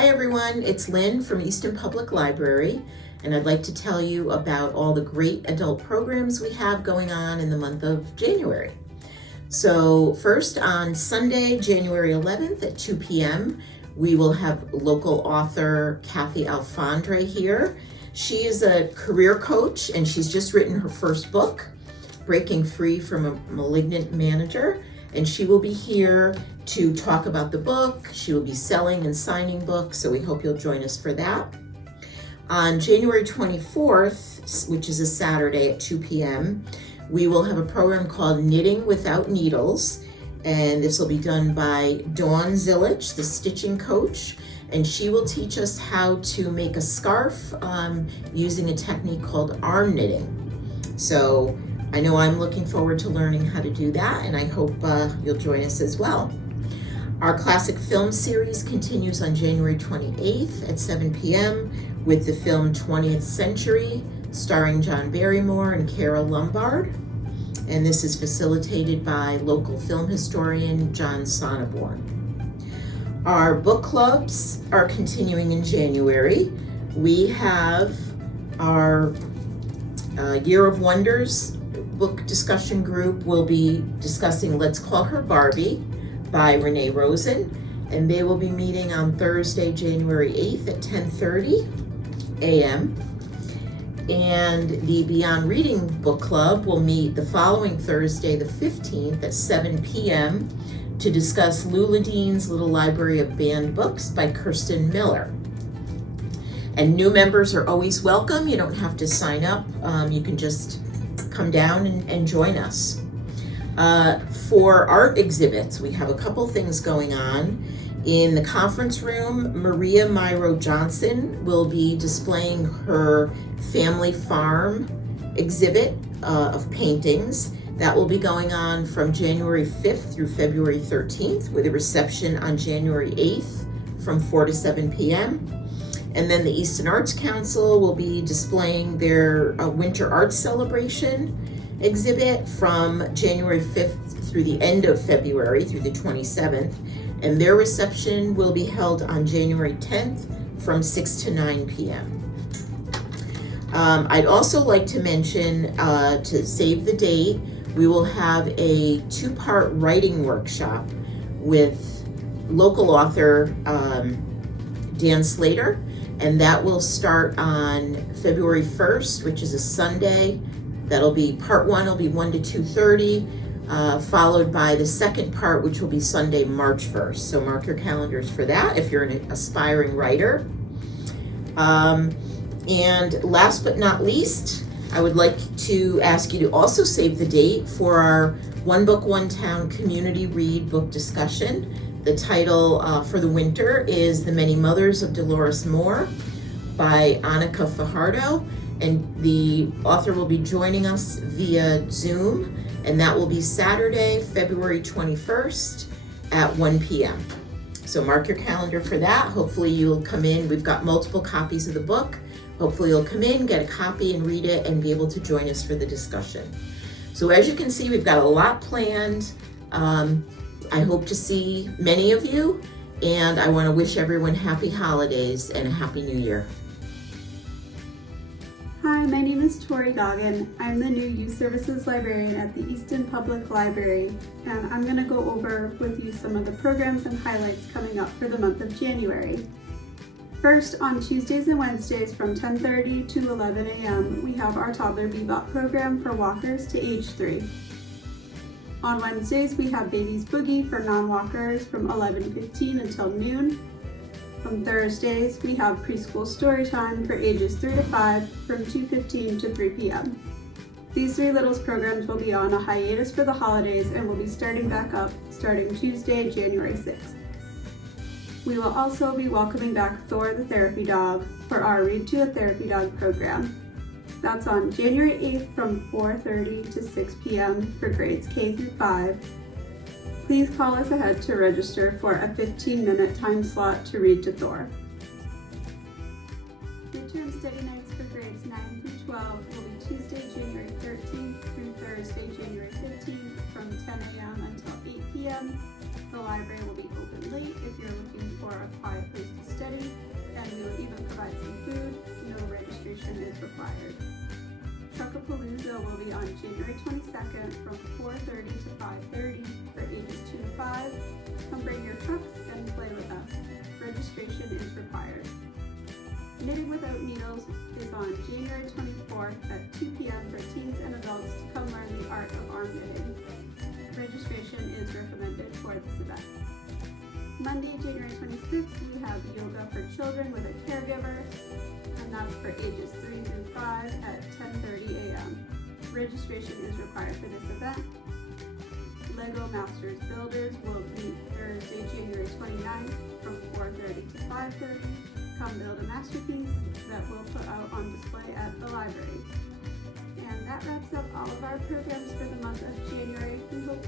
Hi everyone, it's Lynn from Easton Public Library, and I'd like to tell you about all the great adult programs we have going on in the month of January. So first, on Sunday, January 11th at 2 p.m., we will have local author Kathy Alfondre here. She is a career coach and she's just written her first book, Breaking Free from a Malignant Manager, and she will be here to talk about the book. She will be selling and signing books, so we hope you'll join us for that. On January 24th, which is a Saturday at 2 p.m., we will have a program called Knitting Without Needles, and this will be done by Dawn Zillich, the stitching coach, and she will teach us how to make a scarf using a technique called arm knitting. So I know I'm looking forward to learning how to do that, and I hope you'll join us as well. Our classic film series continues on January 28th at 7 p.m. with the film 20th Century, starring John Barrymore and Carol Lombard. And this is facilitated by local film historian John Sonneborn. Our book clubs are continuing in January. We have our Year of Wonders book discussion group. Will be discussing Let's Call Her Barbie by Renee Rosen, and they will be meeting on Thursday, January 8th at 10:30 a.m. And the Beyond Reading Book Club will meet the following Thursday, the 15th at 7 p.m. to discuss Lula Dean's Little Library of Banned Books by Kirsten Miller. And new members are always welcome. You don't have to sign up. You can just come down and join us. For art exhibits, we have a couple things going on. In the conference room, Maria Myro Johnson will be displaying her family farm exhibit of paintings. That will be going on from January 5th through February 13th with a reception on January 8th from 4 to 7 p.m. And then the Easton Arts Council will be displaying their Winter Arts Celebration exhibit from January 5th through the end of February, through the 27th. And their reception will be held on January 10th from 6 to 9 p.m. I'd also like to mention, to save the date, we will have a 2-part writing workshop with local author Dan Slater, and that will start on February 1st, which is a Sunday. That'll be part 1, will be 1 to 2:30, followed by the second part, which will be Sunday, March 1st. So mark your calendars for that if you're an aspiring writer. And last but not least, I would like to ask you to also save the date for our One Book, One Town community read book discussion. The title for the winter is The Many Mothers of Dolores Moore by Annika Fajardo, and the author will be joining us via Zoom, and that will be Saturday, February 21st at 1 p.m. So mark your calendar for that. Hopefully you'll come in. We've got multiple copies of the book. Hopefully you'll come in, get a copy and read it and be able to join us for the discussion. So as you can see, we've got a lot planned. I hope to see many of you, and I want to wish everyone happy holidays and a happy new year. Hi, my name is Tori Goggin. I'm the new Youth Services Librarian at the Easton Public Library, and I'm going to go over with you some of the programs and highlights coming up for the month of January. First, on Tuesdays and Wednesdays from 10:30 to 11 a.m., we have our Toddler Bebop program for walkers to age 3. On Wednesdays, we have Babies Boogie for non-walkers from 11:15 until noon. On Thursdays, we have Preschool Storytime for ages 3 to 5 from 2:15 to 3 p.m. These Three Littles programs will be on a hiatus for the holidays and will be starting back up starting Tuesday, January 6th. We will also be welcoming back Thor the Therapy Dog for our Read to a Therapy Dog program. That's on January 8th from 4:30 to 6 p.m. for grades K through 5. Please call us ahead to register for a 15-minute time slot to read to Thor. Midterm study nights for grades 9 through 12 will be Tuesday, January 13th through Thursday, January 15th from 10 a.m. until 8 p.m. The library will be open friendly if you're looking for a quiet place to study, and we will even provide some food. No registration is required. Truckapalooza will be on January 22nd from 4:30 to 5:30 for ages 2 to 5. Come bring your trucks and play with us. Registration is required. Knitting Without Needles is on January 24th at 2 p.m. for teens and adults to come learn the art of arm knitting. Registration is recommended for this event. Monday, January 26th, we have yoga for children with a caregiver, and that's for ages 3 through 5 at 10:30 a.m. Registration is required for this event. Lego Masters Builders will meet Thursday, January 29th from 4:30 to 5:30. Come build a masterpiece that we'll put out on display at the library. And that wraps up all of our programs for the month of January. We hope